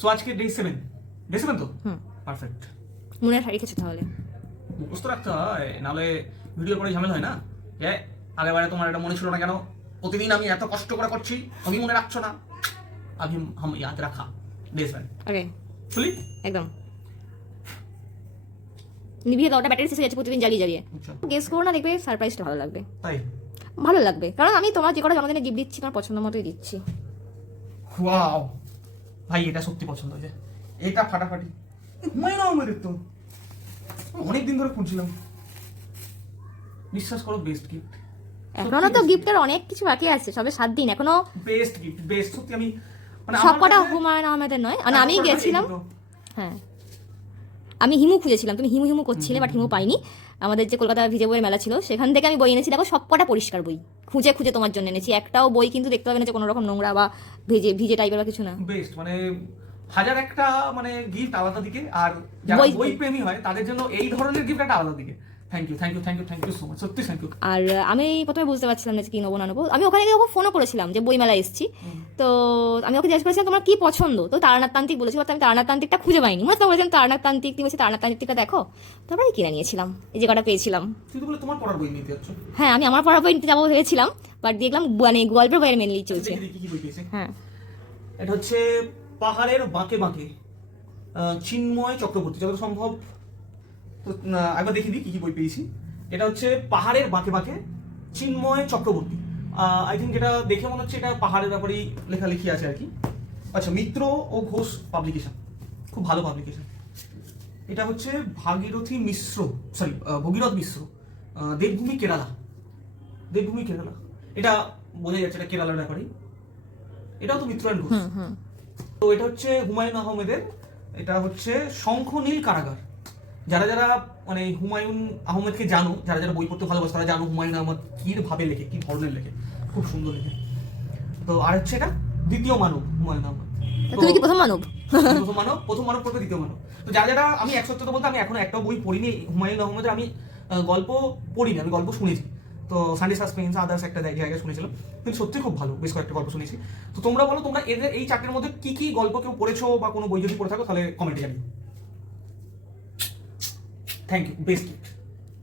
So আজকে day 7 তো perfect. মনে রেখেছো তাহলে? মুখস্থ রাখতে হয়, নাহলে ভিডিওর পরে ঝামেলা হয় না। যে আগেবারে তোমার এটা মনে ছিল না কেন, প্রতিদিন আমি এত কষ্ট করে করছি, তুমি মনে রাখছো না। আভি হাম ইয়াদ রাখা ডে 7। ওকে, ফুলি একদম নিভিয়ে দাও, ওটা ব্যাটারি শেষ হয়ে যাচ্ছে প্রতিদিন জ্বালিয়ে জ্বালিয়ে। গেস করো না, দেখবে সারপ্রাইজটা ভালো লাগবে। তাই ভালো লাগবে, কারণ আমি তোমার যে কটা জন্মদিনে গিফট দিচ্ছি তোমার পছন্দ মতোই দিচ্ছি। ওয়াও ভাই, এটা সত্যি পছন্দ হয়েছে, এটা ফাটাফাটি। হুমায়ুন আহমেদের তো অনেকদিন ধরে খুঁজছিলাম, বিশ্বাস করো বেস্ট গিফট। এখনো তো গিফটের অনেক কিছু বাকি আছে, সবে 7 দিন এখনো। বেস্ট গিফট, বেস্ট সত্যি। আমি মানে সব কটা হুমায়ুন আহমেদের নয়, মানে আমি গেছিলাম, হ্যাঁ আমি হিমু খুঁজেছিলাম, তুমি হিমু হিমু করছিলে বাট হিমু পাইনি। আমাদের যে কলকাতা ভিজে বইয়ের মেলা ছিল সেখান থেকে আমি বই এনেছি, দেখো সব কটা পরিষ্কার বই খুঁজে খুঁজে তোমার জন্য এনেছি। একটাও বই কিন্তু দেখতে পাবে না যে কোনো রকম নোংরা বা ভিজে ভিজে টাইপের বা কিছু না। বেস্ট, মানে হাজার একটা মানে গিফট আলাদা দিকে, আর যারা বই প্রেমী হয় তাদের জন্য এই ধরনের গিফট একটা আলাদা দিকে। Thank you thank you thank you thank you so much, সত্যি থ্যাংক ইউ। আর আমি প্রথমে বুঝতে পারছিলাম না যে কি নেবো না নেবো। আমি ওখানে গিয়ে ওকে ফোনও করেছিলাম যে বই মেলায় এসেছি, তো আমি ওকে জিজ্ঞেস করেছিলাম তোমার কি পছন্দ, তো তারানাথ তান্ত্রিক বলেছি, বাট আমি তারানাথ তান্ত্রিকটা খুঁজে পাইনি। মনে তো বলেছিলাম তারানাথ তান্ত্রিক, তুমি বলছি তারানাথ তান্ত্রিকটা দেখো, তারপরে কিনে নিয়েছিলাম এই যে কটা পেয়েছিলাম। তুই তো বলে তোমার পড়ার বই নিতে যাচ্ছ। হ্যাঁ আমি আমার পড়া বই নিতে যাবো ভেবেছিলাম, বাট দেখলাম মানে গল্পের বইয়ের মেনলি চলছে। দেখি কি বই পেয়েছে। হ্যাঁ এটা হচ্ছে পাহাড়ের বাঁকে বাঁকে, চিন্ময় চক্রবর্তী যত সম্ভব। তো একবার দেখি দিই কি কি বই পেয়েছি। এটা হচ্ছে পাহাড়ের বাঁকে বাঁকে, চিন্ময় চক্রবর্তী। আই থিঙ্ক এটা দেখে মনে হচ্ছে এটা পাহাড়ের ব্যাপারেই লেখালেখি আছে আর কি। আচ্ছা, মিত্র ও ঘোষ পাবলিকেশন, খুব ভালো পাবলিকেশন। এটা হচ্ছে ভাগীরথী মিশ্র, সরি ভগীরথ মিশ্র, দেবভূমি কেরালা। দেবভূমি কেরালা, এটা বোঝা যাচ্ছে এটা কেরালার ব্যাপারেই। এটাও তো মিত্র অ্যান্ড ঘোষ। তো এটা হচ্ছে হুমায়ুন আহমেদের, এটা হচ্ছে শঙ্খনীল কারাগার। যারা যারা মানে হুমায়ুন আহমেদকে জানো, যারা যারা বই পড়তে ভালোবাসে তারা জানো হুমায়ুন আহমেদ কি ভাবে লেখে, কি ধরনের লেখে, খুব সুন্দর লেখে। তো আর হচ্ছে এটা দ্বিতীয় মানব হুমায়ুন আহমেদ। তুমি কি প্রথম মানব? প্রথম মানব পড়বে, দ্বিতীয় মানব। তো যারা যারা, আমি এক সত্যতা বলতে আমি এখনো একটাও বই পড়িনি হুমায়ুন আহমেদের। আমি গল্প পড়িনি, আমি গল্প শুনেছি। তো সানডে সাসপেন্স আদার্স একটা জায়গায় শুনেছিলাম, কিন্তু সত্যি খুব ভালো, বেশ কয়েকটা গল্প শুনেছি। তো তোমরা বলো, তোমরা এদের এই চারটের মধ্যে কি কি গল্প কেউ পড়েছো বা কোনো বই যদি পড়ে থাকো তাহলে কমেন্টে জানিও। Thank you, best gift.